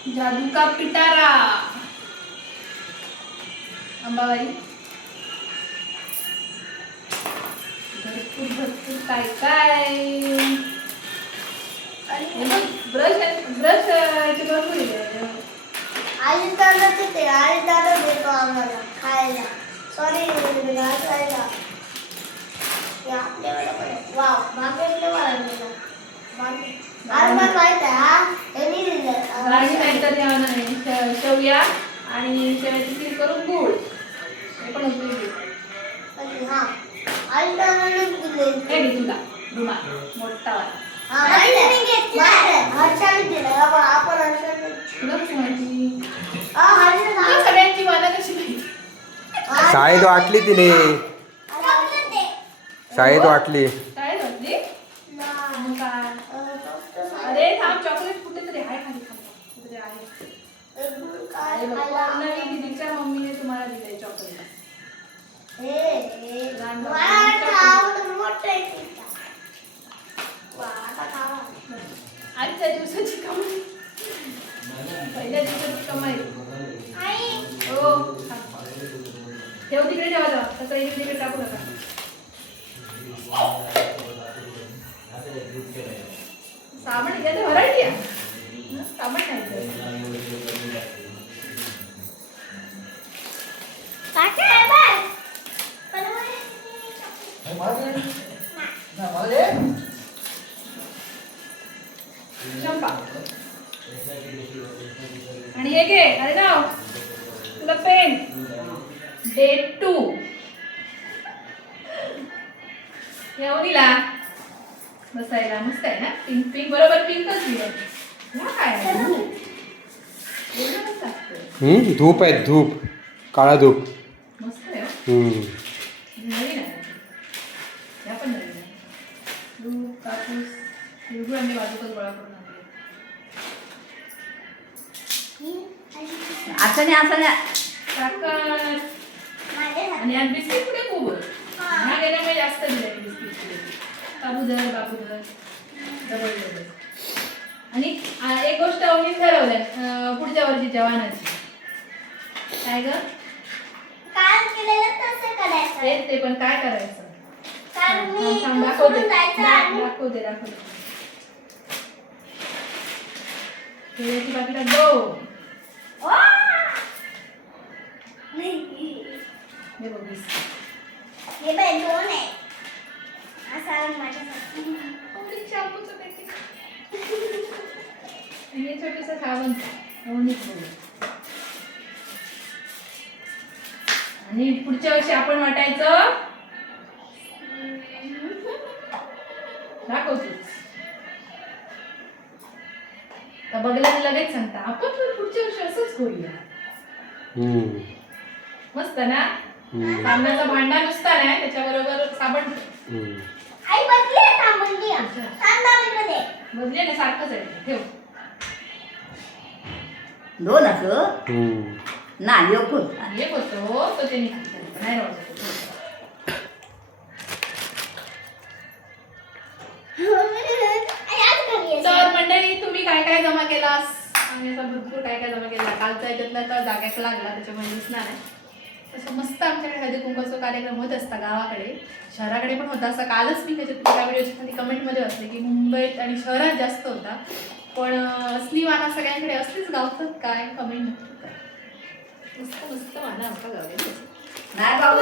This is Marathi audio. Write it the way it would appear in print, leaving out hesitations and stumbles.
जादू का पिटारा अंबाबाई भरपूर भरपूर काय काय ब्रश ब्रशचे भरपूर आई दादा ते आई दादा देतो आम्हाला खायला सॉरी खायला वाव मागेतले वाढले आज मला माहित आहे हा यांनी दिलं राणी नाहीतर नाही शेवया आणि शेवयाची खीर करून गुळ हे पण उपयोगी हा आई दादा दिले हे घे तुला रुमाल मोठा वाला हा माहिती घेतला हर्षाने दिला आपण हर्षाने तुला कशी माहिती हा हर्षाने सगळ्यांची मला कशी माहिती शाळेत वाटली तिने शाळेत वाटली शाळेत वाटली मग काय अरे थांब चॉकलेट कुठे तरी आहे खाली कुठे आहे नवी दीदीच्या मम्मीने तुम्हाला दिलंय चॉकलेट आजच्या दिवसाची कमाई पहिल्या दिवसाची कमाई हो ठेव तिकडे ठेवा जावा तसं इकडे तिकडे टाकू नका साबण याची व्हरायटी आहे साबण नाही चंपा आणि हे घे अरे नाव तुला पेन डे 2 येऊनीला बसायला मस्त आहे ना पिंक पिंक बरोबर पिंकच दिलं काय धूप आहे धूप काळा धूप मस्त आहे नवीन आहे या पण नवीन आहे दूध कापूस तिळगुळ आम्ही बाजूकच गोळा करून आणले आसण्या साखर आणि आज बिस्किट पुढे खूप ह्या गेल्यामुळे जास्त दिले बिस्किट पुढे बाबूधर डबल आणि एक गोष्ट मी ठरवलंय पुढच्या वर्षी जवानाची काय ग काय केलेलं तसं करायचं ते पण काय करायचं कारण मी दाखवते दाखवते खेळाची बाकी गो हे बघ हे बाय दोन आहे असा माझ्यासाठी शॅम्पूचं पॅकेट हे छोटंसं साबण आणि पुढच्या वर्षी आपण वाटायचं दाखवते बघल्याने लगेच सांगता आपण पुढच्या वर्षी असंच करूया मस्त ना साबणाचा भांडा नुसता नाही त्याच्याबरोबर साबण आई बदली थांबली बदले ना सारखंच आहे ठेव दोन असं ना एक एक होतो तो ते नाही तर मंडळी तुम्ही काय काय जमा केलास आम्ही असं भरपूर काय काय जमा केला कालचा याच्यातला तर जागाच लागला त्याच्यामुळे दिसणार नाही तसं मस्त आमच्याकडे हळदी कुंकवाचा कार्यक्रम होत असता गावाकडे शहराकडे पण होता असं कालच मी त्याच्यात त्या व्हिडिओच्या खाली कमेंटमध्ये असले की मुंबईत आणि शहरात जास्त होता पण असली वाना सगळ्यांकडे असलीच गावतात काय कमेंट नक्की करा मस्त मस्त वाना आमच्या गावी नाही बाबू